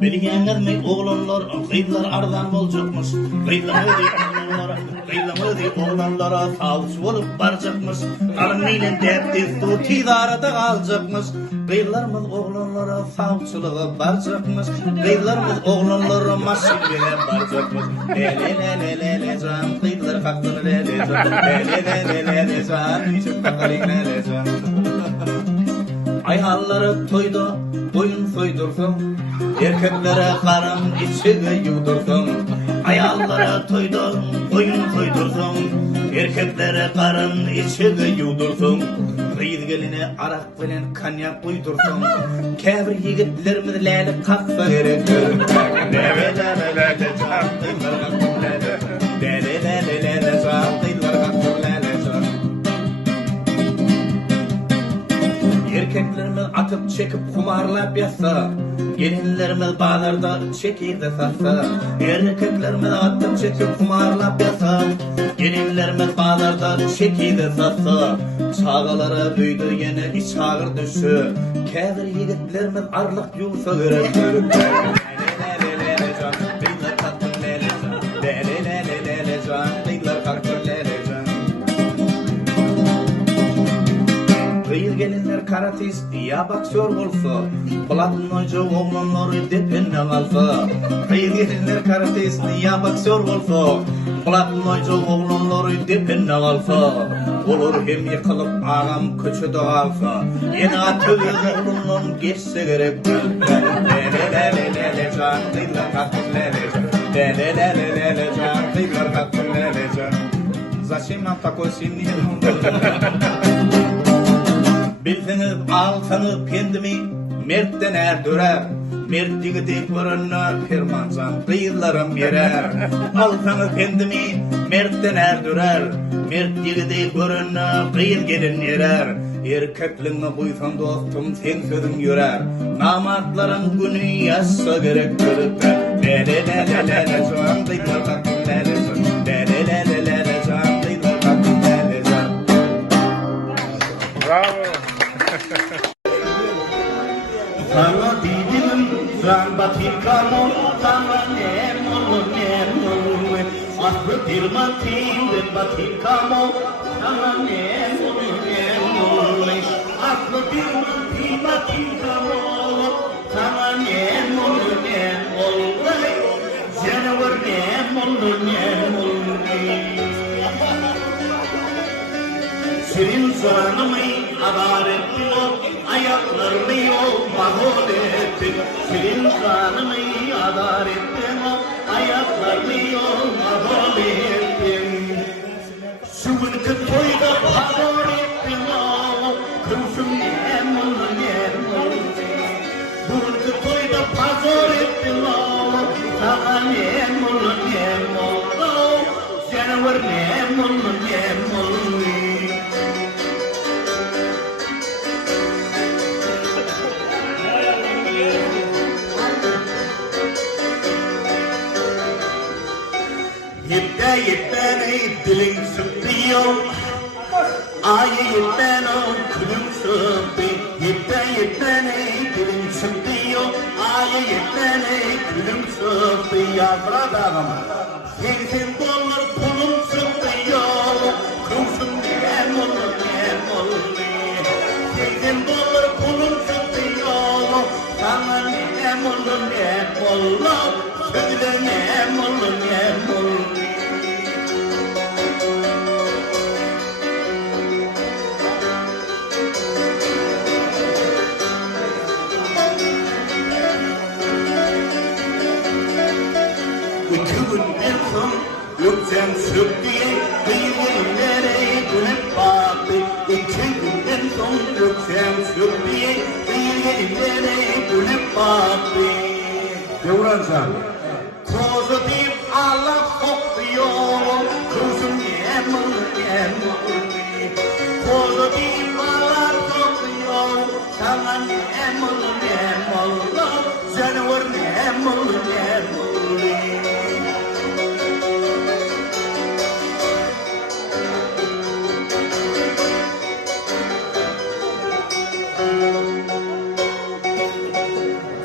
Bilgenlermi oğlanlar, kıyılar ardan olacakmış. Kıyılamödi oğlanlara savcı olup baracakmış. Armiyle derdi tuti arada kalacakmış. Kıyılarımız oğlanlara savcılığa baracakmış. Kıyılarımız oğlanlara maşinliğe baracakmış. Lelelelelele can, kıyılar kalktığını lele can. Lelelelelele can, içip bakarın lele can. Ayhalları toyda boyun soydursun, erkeklere karın içine yudursun. Ayhalları toyda boyun soydursun, erkeklere karın içine yudursun. Kıyız geline arak bilen kanyak uydursun, kebir yigitlerimiz lele kalksa gerekir. Lelelelelele can, kıyılar kalktı lele can. Lelelelelele can, kıyılar kalktı lele can. Erkeklerimiz atıp çekip kumarlap yatsa, gelinlerimiz bağlarda çekip de satsa. Erkeklerimiz atıp çekip kumarlap yatsa, gelinlerimiz bağlarda çekip de satsa. Çağalara büyüdü yine iç ağır düşü, kevir yigitlerimiz arlık yuvsa görektir. Lelelelelele can, kıyılar kalktı lele can. Lelelelelele can, kıyılar kalktı lele can. Kıyıl gelinler karatist ya boksör olsa, Platinoyca oğlanları depende kalsa. Kıyıl gelinler karatist ya boksör olsa, Platinoyca oğlanları depende kalsa. Olur hem yıkılıp ağam köçüde kalsa, yine atölye oğlundan geçse gerektir. Lelelelelele can, kıyılar kalktı lele can. Lelelelelele can, kıyılar kalktı lele can. Zачем нам такой сильный? Bilseniz alsanız kendimi mertten erdürer, mert yigiti görünür firmancan kıyılarım yerer. Alsanız kendimi mertten erdürer, mert yigiti görünür kıyıl gelin yerer. Erkekliğine buysan dostum sen sözün yürer, namatların günü yaşsa gerektir. Lelelelelele can kıyılar kalktı lele can. Lelelelelele can kıyılar kalktı lele can. Bravo. Sana dedim sen batikamo, sana nemolu Aslı dirmatim de batikamo, sana nemolu Aslı dirmatim batikamo, sana nemolu Canavar nemolu Senin canımı adaletli ol, ayaklarını yol mahol ettin. Senin canımı adaletli ol, ayaklarını yol mahol ettin. Şuurlu toyda mahol ettin o, kırmızın nemolu. Bugünkü toyda pazar ettin o, sana nemolu. Canavar nemolu. Yetten ey dilin sıkıyor, ayı yetten o külüm sıkıyor. Yetten ey dilin sıkıyor, ayı yetten ey külüm sıkıyor. Bradağım, $80 pulum sıkıyor, kımsın nemolu. $80 pulum sıkıyor, sana nemolu. Söyle nemolu. Lütfen sürdüye kıyılarına dönüp baktı. 2 günden son lütfen sürdüye kıyılarına dönüp baktı. Devrancan. Kozu deyip Allah kokluyor, kızım nemolu. Kozu deyip Allah kokluyor, sana nemolu. Canavar nemolu.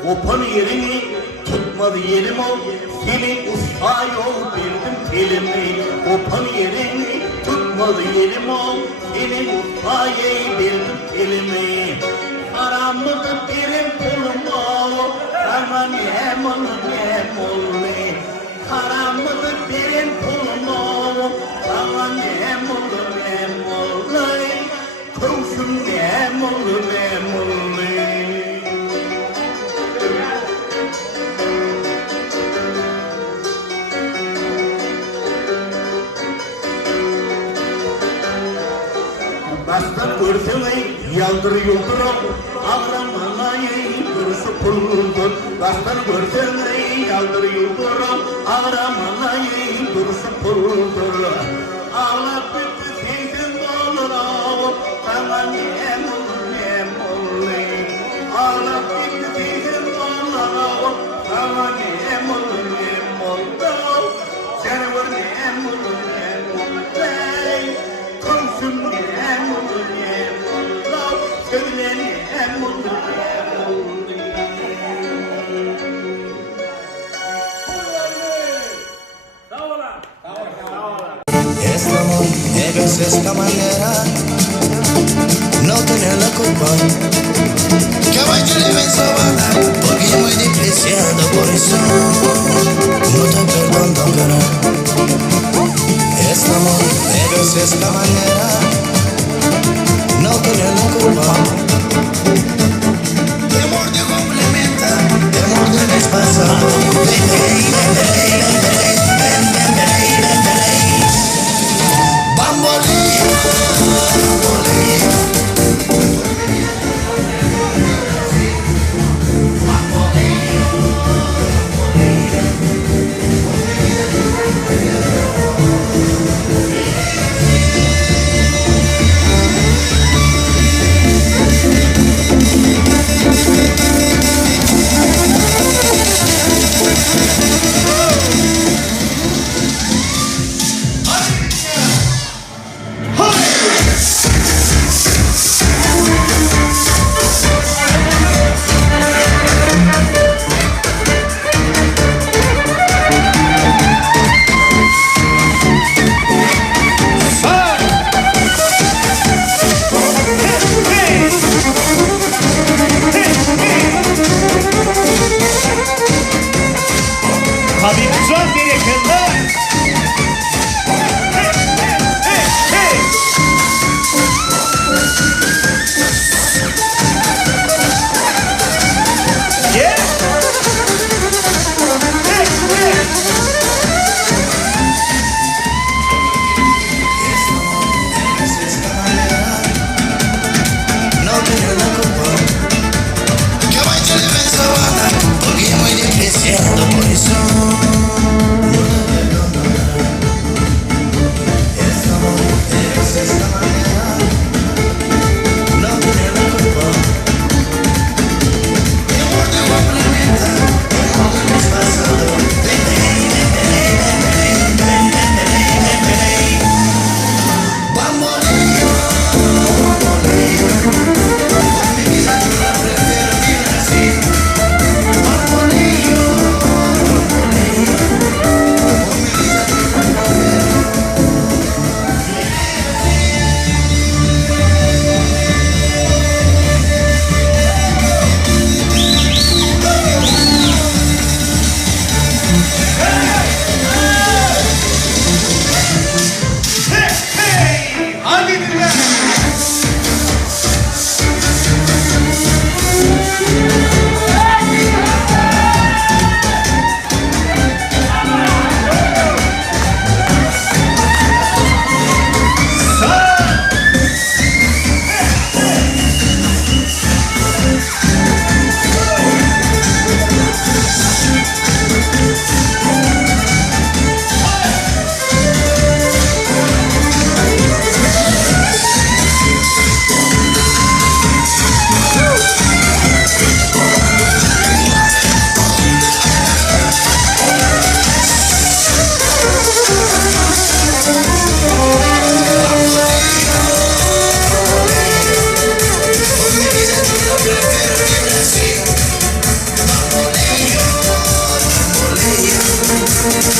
Kopan yerini tutmadı yerim ol, seni usta yol bildim elimi. Kopan yerini tutmadı yerim ol, seni usta yey bildim elimi. Aramızda birim kolum sana ne ol ne ol. Aramızda birim kolum sana ne ol ne ol. Kurşun ne ol ne ol. Baştan görsene yaldır yıldıram, ağramanayı duruşu puldur. Baştan görsene yaldır yıldıram, ağramanayı duruşu puldur. Ağlar bitti teyzem olur ağır, sana ne olur ne olur. Ağlar bitti teyzem olur ağır, sana ne olur ne olur. Seni vur ne olur ne olur. Komşum ne olur ne olur. Söyle ne olur ne olur. Estamos negros de esta manera, no tener la culpa. Que vaya de vez a bailar, porque muy despreciado, por eso no te perdono, pero estamos negros de esta manera, no tener la culpa. Temor de complementa, temor de despasado.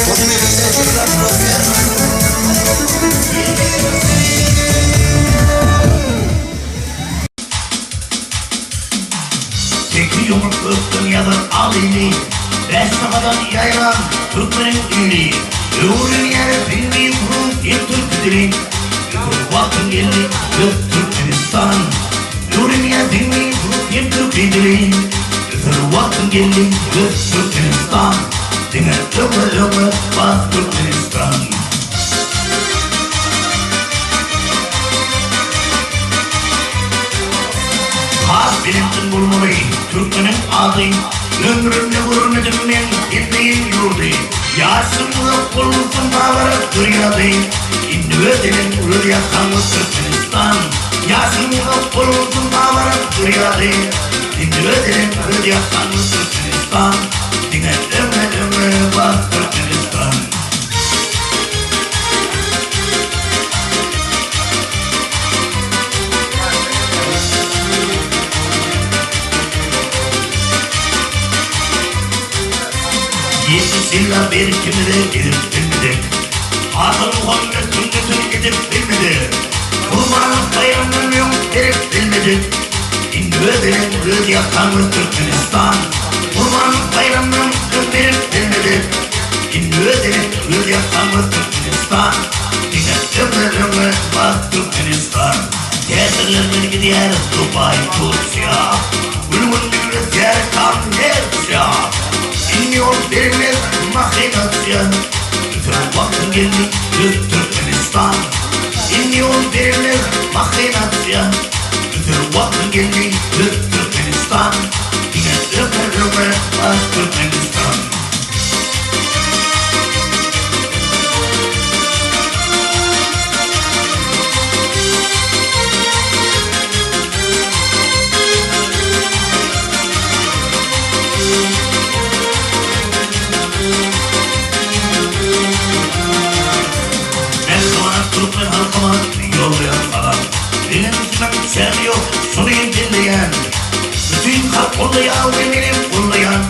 por mi vida yo la profierno. Teki yumruk dünyadan alili, Restakadan yayılan Türklerin ili, Öğürün yeri bilmeyi kurun bir Türk dili, Vakın geldi yok Türkmenistan, Öğürün yeri bilmeyi kurun bir Türk dili, Vakın geldi yok Türkmenistan, Dine ömür bak Türkmenistan. Bilimsin bulmalı, Türkmenin adı, ömrümde vurmadım ben, bildiğin yurdu. Yaşım yok bulursun bağırıp duruyordu, indi ödenen ulu yakanlı Türkmenistan. Yaşım yok bulursun bağırıp duruyordu, indi ödenen ulu yakanlı Türkmenistan. Dine ömür bak Türkmenistan. Yetisiyle bir kimide gidip bilmedi, Adın Muhammed sünnetini gidip bilmedi, Kurbanın bayramını yok verip bilmedi, İndi ödenen rüz yakanlı Türkmenistan, Kurbanın bayramını yok verip bilmedi, İndi ödenen rüz yakanlı Türkmenistan, Dine ömür bak Türkmenistan. Tesirlerden gidiyor Dubai, Tursiya, Gülümün bir yer kan Nersiya, İniyor derler makinasyon, Bütün vaktin geldi yüz Türkmenistan. İniyor derler makinasyon, Bütün vaktin geldi yüz Türkmenistan. Yine ömür bak Türkmenistan. Türkmen halkıma yollayan adam, benim üstüme sen yok, sonu dinleyen, bütün halk kollayan ve benim kollayan,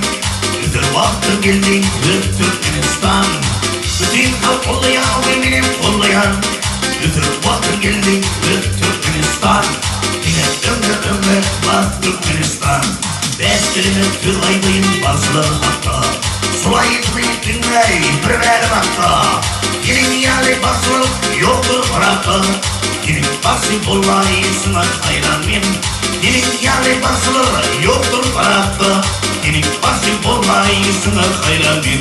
güzel vakti geldi bir Türkmenistan. Bütün halk kollayan ve benim kollayan, güzel vakti geldi bir Türkmenistan. Yine ömür bak Türkmenistan. Beslerine tırlaymayın bazıları hatta, sulaymayın dinley bir verim hatta. Yeni yerli basılıp yoktur bırakı, Yeni basıp olayısına hayranım. Yeni yerli basılır yoktur bırakı, Yeni basıp olayısına hayranım.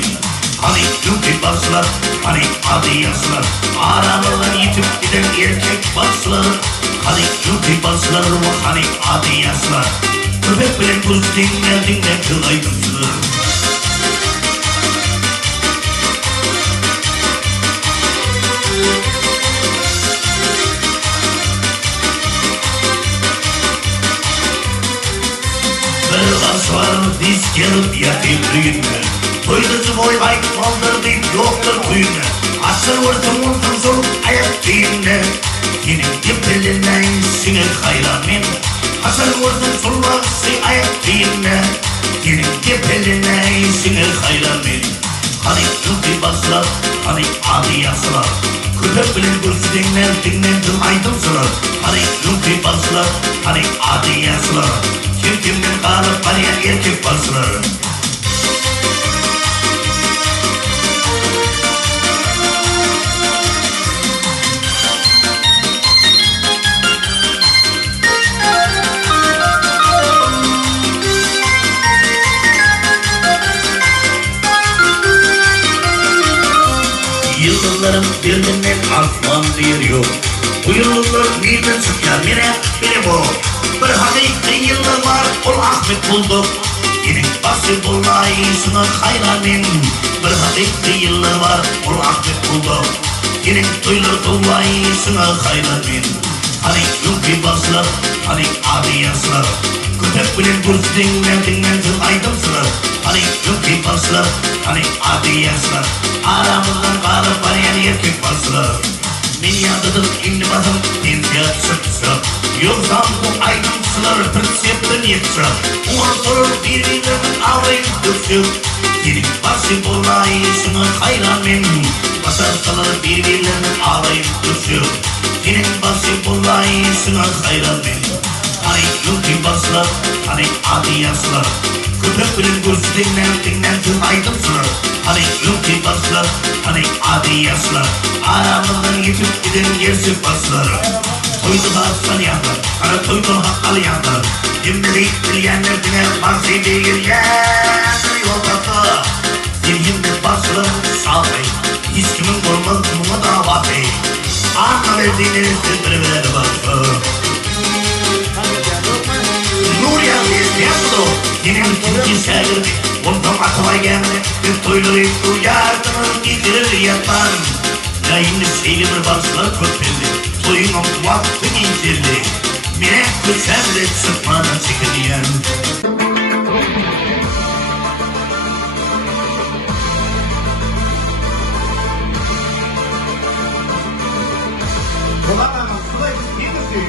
Hani ülke basılar, hani adı yazılar, Aralardan yitip giden erkek basılar. Hani ülke basılar, hani adı yazılar, Köpek bilen kuz dinle kılaydımsınır. Basvarını diz gelip yatayım düğünme, Toyduzu boylayıp kaldırdı yoktur kuyunu, Asır vurdum vurdum zorup ayak düğünle, Yine dipeline sinir hayranım. Asır vurdum zorlası ayak düğünle, Yine dipeline sinir hayranım. Hani ülke baslar, hani adı yazılar, Köpek bilen kursu dinler aydımsılar. Hani ülke baslar, hani adı yazılar, Kimden kalıp arayan erkek basılar. Yıldızların birbirinden asman diyor yok, Bu yıldızlar birden çıkar mene bile bu. Bir hakiki yıldız var, ol Ahmet bulduk. Yine basıp olayısına hayranım. Bir hakiki yıldız var, ol Ahmet bulduk. Yine duyulur olayısına hayranım. Hani ülke basılar, hani adı yazılar, Köpek bilen kurs dinler aydımsılar. Hani ülke basılar, hani adı yazılar, Aramızdan kalıp arayan erkek basılar. Beni yadıdır indi basım pensiya çıksa, Yoksam bu aydımsılar prensipten yetsa. Uğur sorur birbirinin avrayıp döksün. Gelip basıp basıp olayısını hayranım. Basarsalar birbirlerine ağlayıp düşüyor. Senin basıp olayısını hayranım. Hani yılki baslar, hani adi yaslar. Köpeklerin gözlerinden dinlendim aydımsılar. Hani yılki baslar, hani adi yaslar. Aramızdan yetip giden yersiz baslar. Toydu bassan yanlar, hani toydu hakkalı yanlar. Dimmelik bilyenler dine bahsi değil yanlar yolda. Dilhimde baslar sağbey, hiç kimin olmaz buna davatey. Anla verdiğini sürdürüver baslar. Nuriye izleyemdo, yine ikinci şehirde. Ondan aklıma geldi, bir toyları duyardınız getirir yatan. Yayını seylidir baslar köpeldi, toyun vakti geçirdi. Mine köşemde sıkmana çekiliyen. Kulağına kılıç gitsin.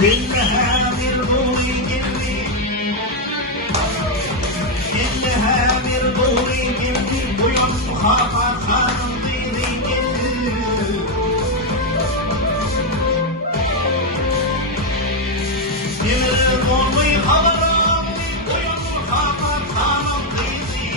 Dinleha bir boy gibi, dinleha bir boy gibi, uyan muhabbet hanım dili gibi. Demir boy havaram, uyan muhabbet hanım dili.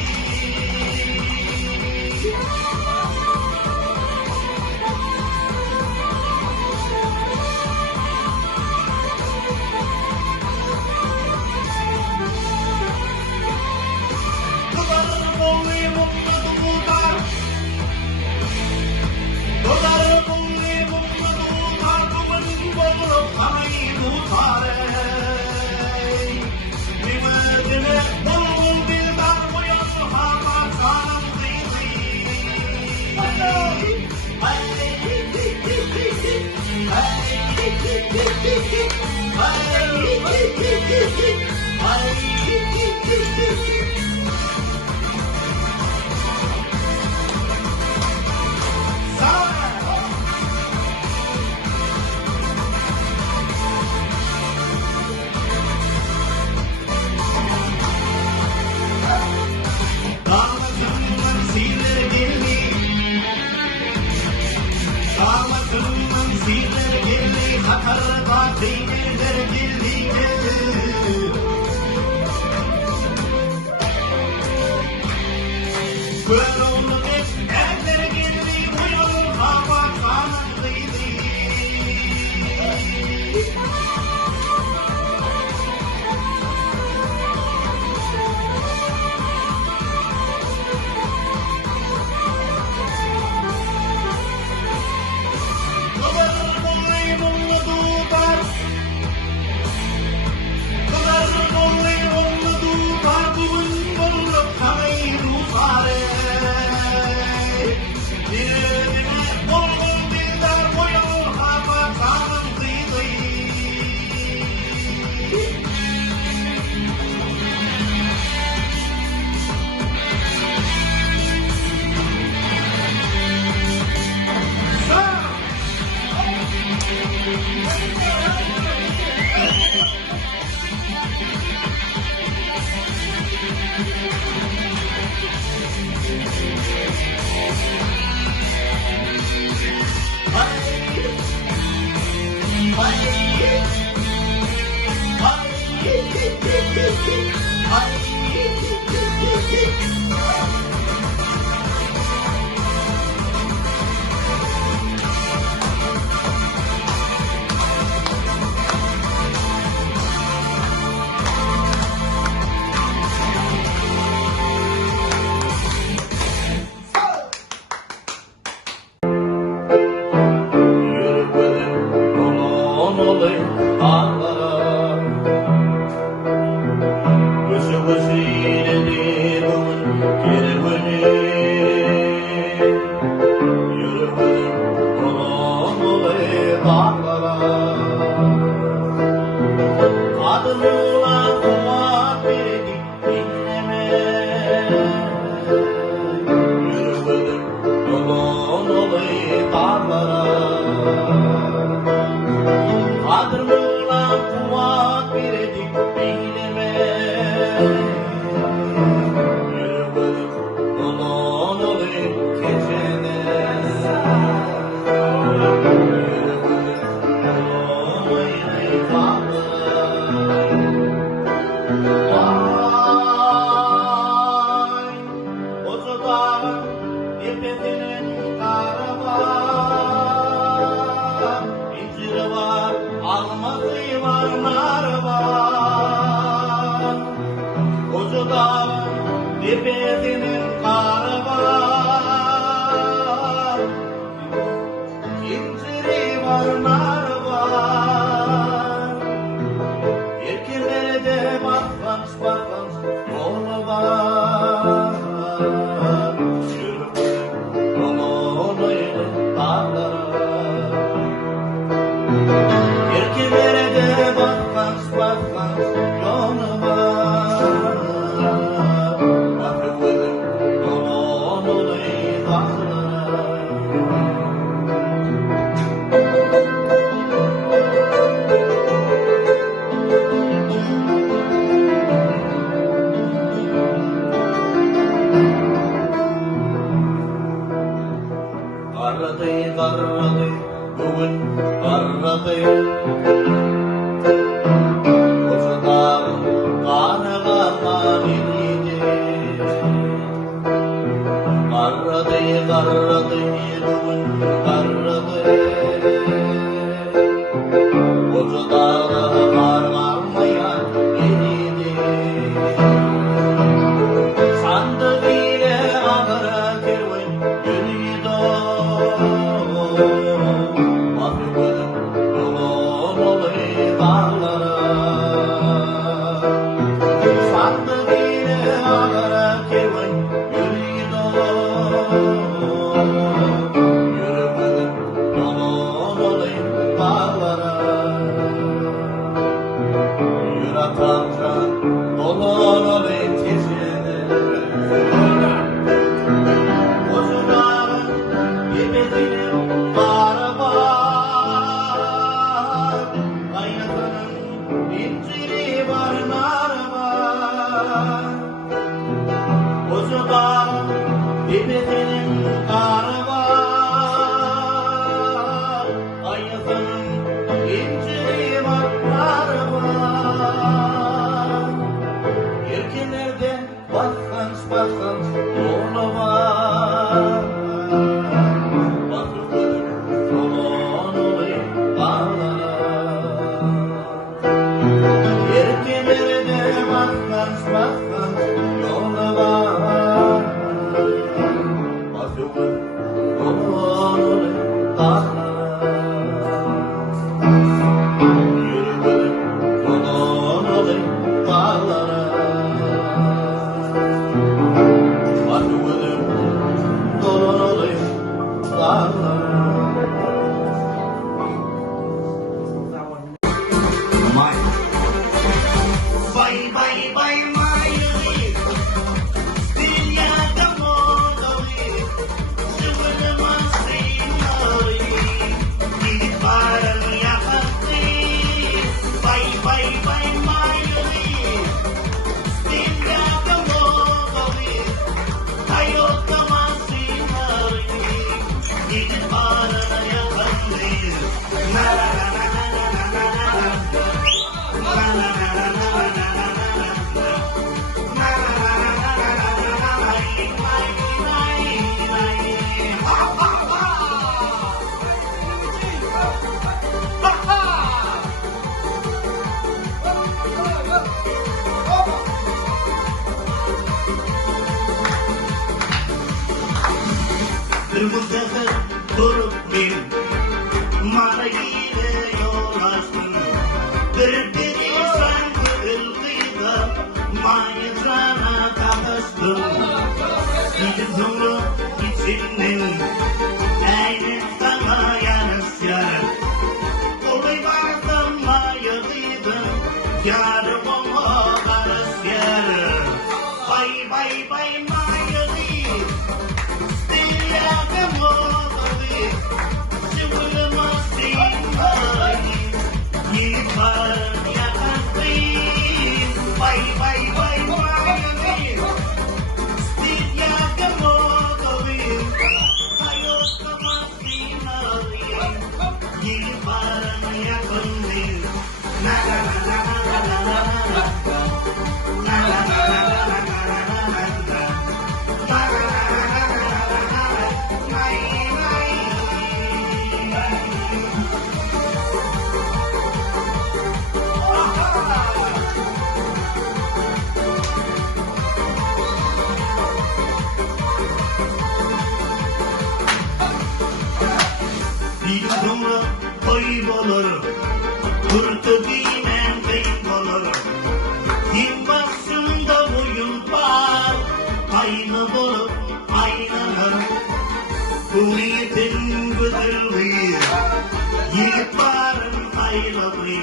Yürümedim yolun olayı dağlara. Kadrımla kuvvet veredik beynime. Yürümedim yolun olayı gecene. Tepesinin karı var, inciri var, nar var. Erkenlere de bakmaz yolu var. Yürümedim yolun öyle dağlara. Erkenlere de bakmaz yolu var. Bakıvedim yolun öyle dağlara. Karradı, bugün karradı. Koca dağın kanı kalan idi. Karradı, bugün karradı. Koca dağda kar kalmayan idi. Sandık ile ağıra kervan yürüydü. Bakıvedim yolun olayı dağlara. Sandık ile ağıra kervan yürüydü. Yürümedim yolun olayı dağlara. Yüratan can yolun olayı tezine. Kocaman tepesinin karı var. Hayatının inciri var, nar var. Kocaman tepesinin karı var. Hayatının inciri var, nar var. Erkenlerde bakans yolu var. Bakıvedim yolun olayı dağlara. Erkenlerde bakans yolu var. Bakıvedim yolun olayı dağlara. Yürümedim yolun olayı dağlara. Bakıvedim yolun olayı dağlara. Bye, my Dünyada modalı, sıvırma sinari, gidip paranı yakattı. Bye, my Dünyada modalı, hayata sinari, gidip paranı yakattı. Na na na na na na na na. Na na na na na na na. Kırmızı durup bir marayla yol açtın. Birbiri sen kırıldıydı, mayısana takıştın. Yüzümü içinden, aynı sana yanısın. Olay vardım mayılıydı, yarım ona karışır. Bay mayılı. Bir kumru koy olur, kurtu giymen kıyım olur. Kim baksında boyun var, aynı bulup aynanır. Bu niyetin güzelliği, yiğit varın hayırlı.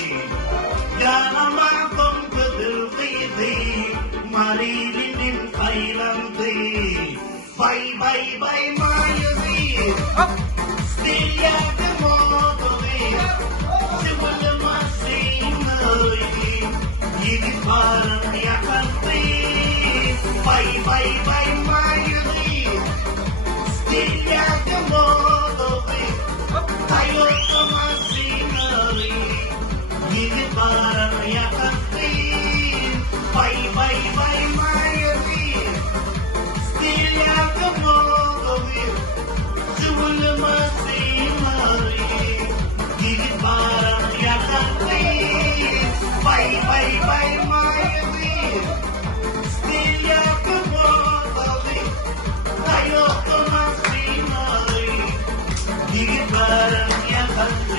Yanamadım güzelliği, maribinin hayrandı. Bay bay bay mayılı. Still the motorway, civil machinery. Yedi parın yakası, bay mayılı. Still the motorway, Toyota machinery. Yedi parın yakası, bay mayılı. Still the motorway, civil machinery. Yedi parın yakası, bay mayılı. Still the motorway, Toyota machinery. Yedi parın yakası.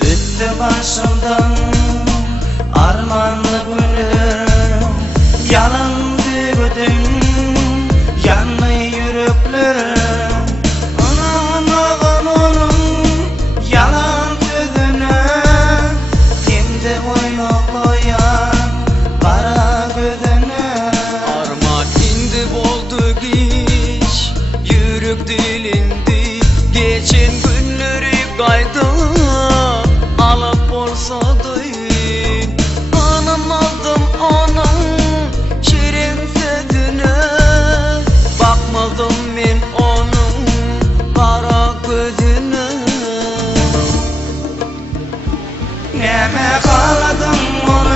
Üstü başımdan armanlı gülüm, yalan düğüdüm, yanlı yüreklerim. Anam onun yalan düğünü, kimde oynaklayan kara gözünü. Arma indi boldu giç, yürük dilindi. Geçen günleri kaydı, alıp bolsadı. Anamadım onun şirin sözüne. Bakmadım men onun kara gözüne. Neme kaladım onu,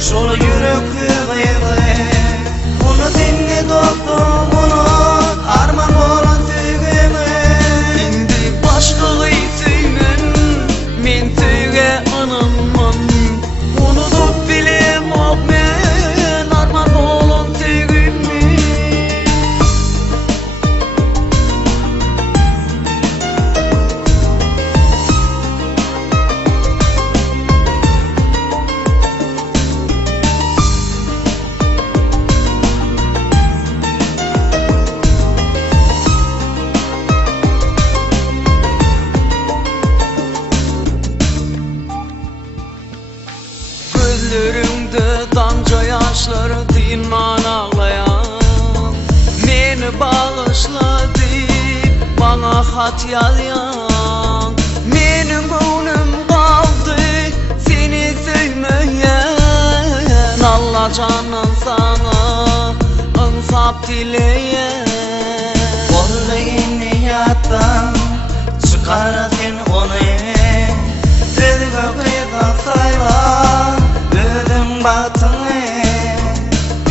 şol yürekli kıydı. Onu dinle doktor, onu arman olan tügümü. Indi başkalı suymen, men tüge ananman. Unutup bilem ok men, arman olan tügümü. Gözlerimde damca yaşları dinman ağlayan. Meni bağışla deyip bana hat yazyan. Menin gönlüm kaldı seni sevmeyen. Allah canan sana insaf dileyen. Vallahi niyattan çıkarasın onu, özgü kıyıdan sayla ödüm batını.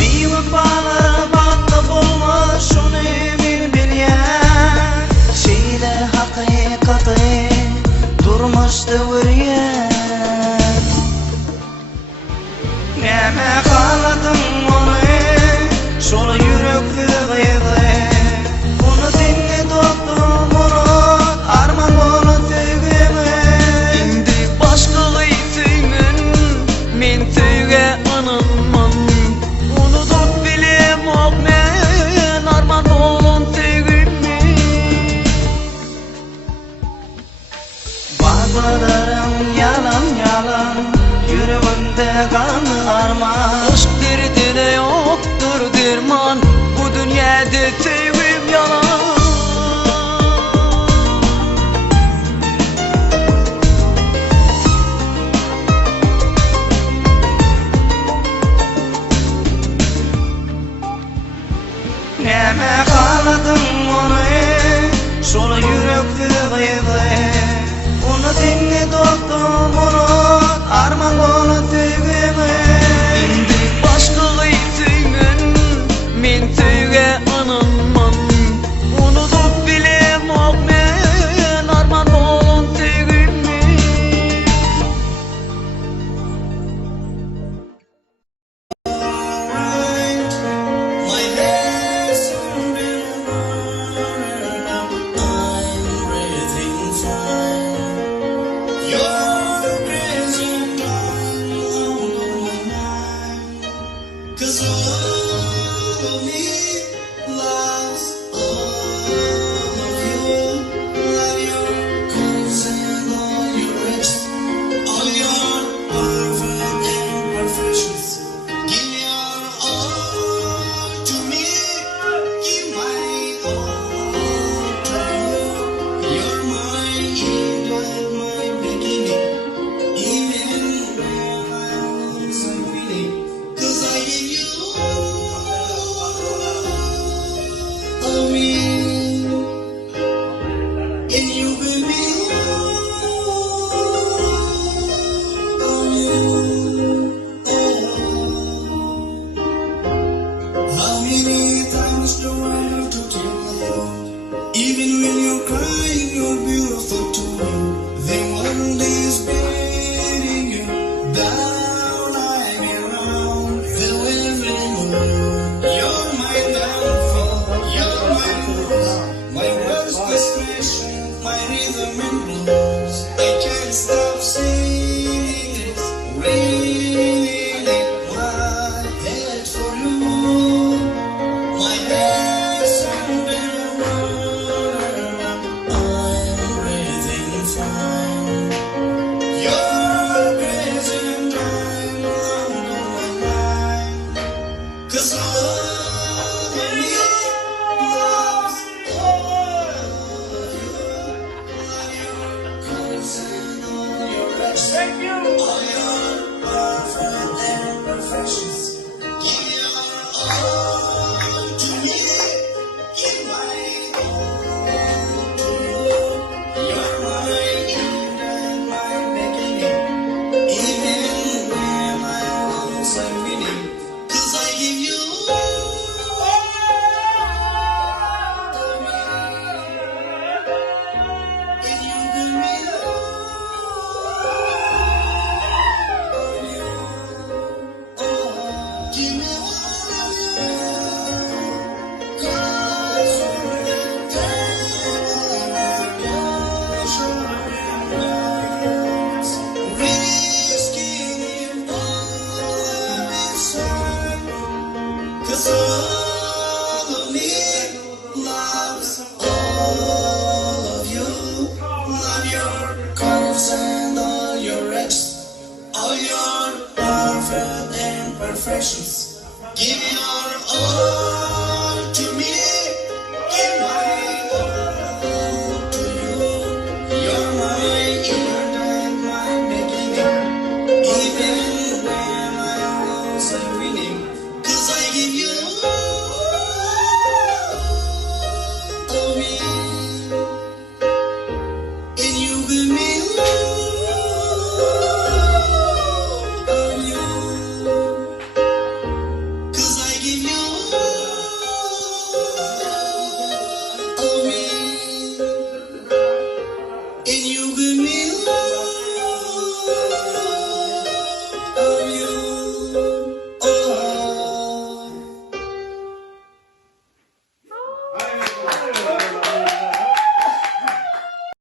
Bir gün bağlara baktı bulmuş şunu bir bilyen. Şeyde hakikati durmuştu vuryen. Neme kaladım onu, şol yürekli kıydı. Onu dinle doktor, onu Neme kanlı arman Aşk derdine yoktur derman, bu dünyada sevim yalan. Neme kaladın onu şolu yürekli kıydı Onu dinle doktum onu arman onu sevgimi Indi başkalı sevmen, men sevge ananman. Unutup bilem ok men, arman bolun sevgimi. My days are been I'm breathing fine. You're breathing out of my mind. 'Cause all of me loves all of you. Love your curves and all your rest, all your perfect imperfections. Give your all to me, give my all to you. You're my end and my beginning, even when I'm so feeling. 'Cause I give you all of me, and you give me all of you. How many times do I have to tell you? Even when you're crying, you're